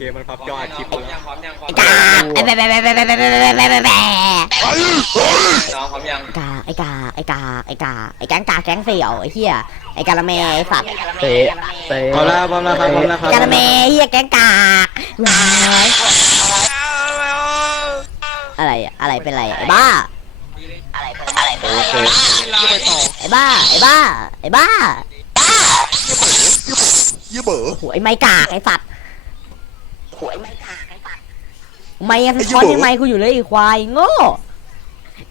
คมันพับจอคลิปพร้อมยังพร้อมยังพร้อมยังไอ้กาไน้องพร้อมยังอ้กาไอ้กาไอ้กาไอ้แก๊งกาแก๊งเสี่ยวไอ้เหี้ยไอ้กาละเมไอ้สัตว์เตะเตะพร้อมแล้วพร้อมแล้วครับพร้อมแล้วครับกาละเมเหี้ยแก๊งกาอะไรอะไรเป็นไรไอ้บ้าอะไรอะไรเป็นไรไอ้บ้าไอ้บ้าไอ้บ้าบ้ายี่เบ๋อยี่เบ๋อโอ้ยไม้กากไอ้สัตว์ หไอ้ไม่กากไอ้สัตว์ไม่ยังสะท้อนยังไงกูอยู่เลยไอ้ควายโง่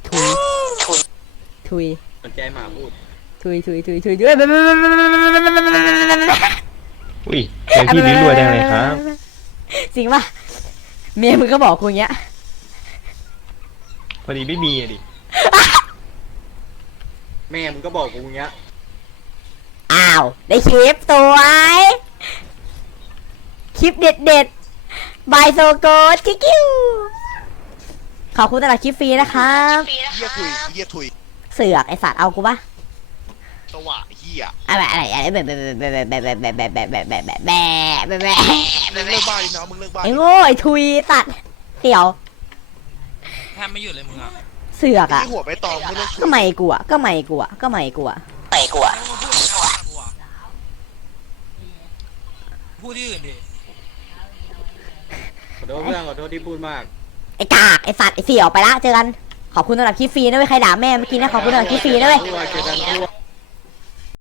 ทุยทุยสนใจหมาพูดทุยทุยทุยทุยทุยอุ้ยเพลงพี่ลิ้นรวยจังเลยครับ จริงป่ะเมียมึงก็บอกกูอย่างเงี้ยพอดีไม่มีอะดิ แม่มึงก็บอกกูอย่างเงี้ยอ้าว ได้คลิปสวย คลิปเด็ดเด็ด บายโซโกจิ๊กิ้วขอบคุณตลอดคลิปฟรีนะครับเยี่ยถุยเยี่ยถุยเสือกไอสัตว์เอากูปะสว่างเยี่ยอะไรอะไรอะไรแบบแบบแบบแบบแบบแบบแบบแบบแบบแบบแบบแบบแบบแบบมึงเลิกบ้าดิน้องมึงเลิกบ้าไอ้โง่ไอ้ทุยตัดเสี่ยวแทบไม่หยุดเลยมึงอะเสือกอะที่หัวไปตองไม่เลิกก็ไม่กูอะก็ไม่กูอะก็ไม่กูอะไม่กูอะพูดที่อื่นดิขอ โทษเพื่อนขอโทษที่พูดมากไอ้กากไอ้สัตว์ไอ้เสี่ยวไปละเจอกันขอบคุณสำหรับคลิปฟรีนะเว้ยใครด่าแม่เมื่อกี้นะขอบคุณสำหรับคลิปฟรีนะเว้ย ทั่วเจอกันทั่ว